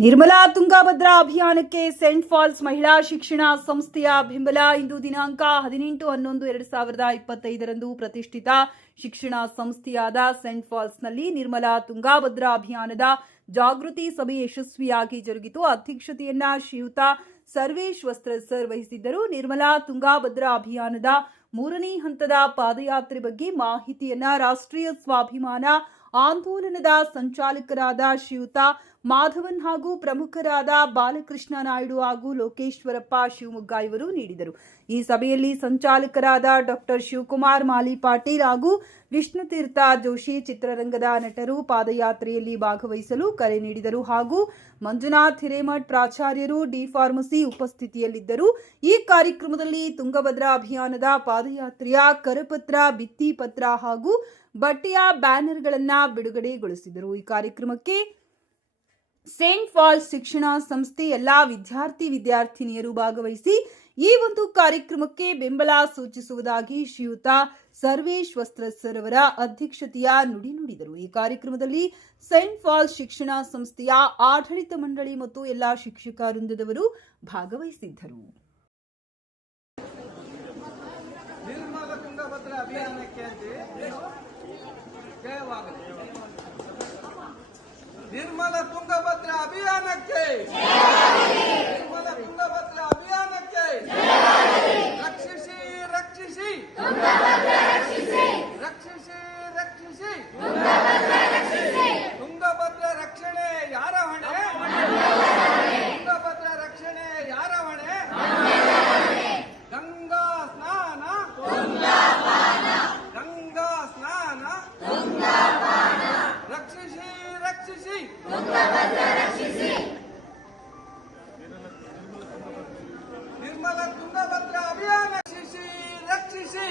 ನಿರ್ಮಲಾ ತುಂಗಾಭದ್ರಾ ಅಭಿಯಾನಕ್ಕೆ scent falls ಮಹಿಳಾ ಶಿಕ್ಷಣ ಸಂಸ್ಥೆಯ ಬೆಂಬಲ ಇಂದು ದಿನಾಂಕ ಹದಿನೆಂಟು ಹನ್ನೊಂದು ಎರಡು ಸಾವಿರದ ಇಪ್ಪತ್ತೈದರಂದು ಪ್ರತಿಷ್ಠಿತ ಶಿಕ್ಷಣ ಸಂಸ್ಥೆಯಾದ ಸೆಂಟ್ ಫಾಲ್ಸ್ನಲ್ಲಿ ನಿರ್ಮಲಾ ತುಂಗಾಭದ್ರಾ ಅಭಿಯಾನದ ಜಾಗೃತಿ ಸಭೆ ಯಶಸ್ವಿಯಾಗಿ ಜರುಗಿತು. ಅಧ್ಯಕ್ಷತೆಯನ್ನ ಶ್ರೀಯುತ ಸರ್ವೇಶ್ ವಸ್ತ್ರ ಸರ್ ವಹಿಸಿದ್ದರು. ನಿರ್ಮಲಾ ತುಂಗಾಭದ್ರಾ ಅಭಿಯಾನದ ಮೂರನೇ ಹಂತದ ಪಾದಯಾತ್ರೆ ಬಗ್ಗೆ ಮಾಹಿತಿಯನ್ನ ರಾಷ್ಟ್ರೀಯ ಸ್ವಾಭಿಮಾನ ಆಂದೋಲನದ ಸಂಚಾಲಕರಾದ ಶ್ರೀಯುತ ಮಾಧವನ್ ಹಾಗೂ ಪ್ರಮುಖರಾದ ಬಾಲಕೃಷ್ಣ ನಾಯ್ಡು ಹಾಗೂ ಲೋಕೇಶ್ವರಪ್ಪ ಶಿವಮೊಗ್ಗ ಇವರು ನೀಡಿದರು. ಈ ಸಭೆಯಲ್ಲಿ ಸಂಚಾಲಕರಾದ ಡಾಕ್ಟರ್ ಶಿವಕುಮಾರ್ ಮಾಲಿ ಪಾಟೀಲ್ ಹಾಗೂ ವಿಷ್ಣುತೀರ್ಥ ಜೋಶಿ ಚಿತ್ರರಂಗದ ನಟರು ಪಾದಯಾತ್ರೆಯಲ್ಲಿ ಭಾಗವಹಿಸಲು ಕರೆ ನೀಡಿದರು ಹಾಗೂ ಮಂಜುನಾಥ್ ಹಿರೇಮಠ್ ಪ್ರಾಚಾರ್ಯರು ಡಿ ಫಾರ್ಮಸಿ ಉಪಸ್ಥಿತಿಯಲ್ಲಿದ್ದರು. ಈ ಕಾರ್ಯಕ್ರಮದಲ್ಲಿ ತುಂಗಭದ್ರಾ ಅಭಿಯಾನದ ಪಾದಯಾತ್ರೆಯ ಕರಪತ್ರ, ಭಿತ್ತಿಪತ್ರ ಹಾಗೂ ಬಟ್ಟೆಯ ಬ್ಯಾನರ್ಗಳನ್ನು ಬಿಡುಗಡೆಗೊಳಿಸಿದರು. ಈ ಕಾರ್ಯಕ್ರಮಕ್ಕೆ ಸೇಂಟ್ ಫಾಲ್ಸ್ ಶಿಕ್ಷಣ ಸಂಸ್ಥೆ ಎಲ್ಲಾ ವಿದ್ಯಾರ್ಥಿ ವಿದ್ಯಾರ್ಥಿನಿಯರು ಭಾಗವಹಿಸಿ ಈ ಒಂದು ಕಾರ್ಯಕ್ರಮಕ್ಕೆ ಬೆಂಬಲ ಸೂಚಿಸುವುದಾಗಿ ಶ್ರೀಯುತ ಸರ್ವೇಶ್ ವಸ್ತ್ರ ಸರ್ ಅವರ ಅಧ್ಯಕ್ಷತೆಯ ನುಡಿ ನುಡಿದರು. ಈ ಕಾರ್ಯಕ್ರಮದಲ್ಲಿ ಸೇಂಟ್ ಫಾಲ್ಸ್ ಶಿಕ್ಷಣ ಸಂಸ್ಥೆಯ ಆಡಳಿತ ಮಂಡಳಿ ಮತ್ತು ಎಲ್ಲಾ ಶಿಕ್ಷಕ ವೃಂದದವರು ಭಾಗವಹಿಸಿದ್ದರು ನಿರ್ಮಲ ತುಂಗಭದ್ರಾ ಅಭಿಯಾನಕ್ಕೆ ನಿರ್ಮಲ ತುಂಗಭದ್ರಾ ಅಭಿಯಾನಕ್ಕೆ ರಕ್ಷಿಸಿ ರಕ್ಷಿಸಿ ರಕ್ಷಿಸಿ ರಕ್ಷಿಸಿ రక్షించి నిర్మల తుంగభద్ర అభియాన్ రక్షించి రక్షించి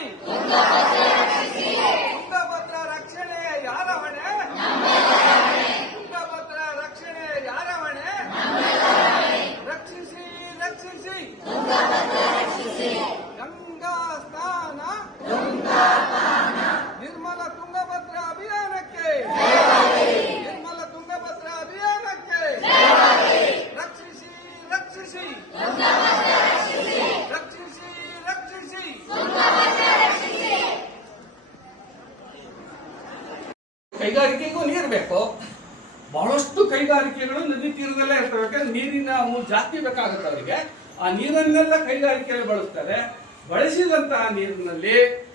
ಕೈಗಾರಿಕೆಗೂ ನೀರು ಬೇಕು. ಬಹಳಷ್ಟು ಕೈಗಾರಿಕೆಗಳು ನದಿ ತೀರದಲ್ಲೇ ಇರ್ತವೆ. ಯಾಕಂದ್ರೆ ನೀರಿನ ಮೂ- ಜಾಸ್ತಿ ಬೇಕಾಗುತ್ತೆ ಅವರಿಗೆ. ಆ ನೀರನ್ನೆಲ್ಲ ಕೈಗಾರಿಕೆಯಲ್ಲಿ ಬಳಸ್ತಾರೆ. ಬಳಸಿದಂತಹ ನೀರಿನಲ್ಲಿ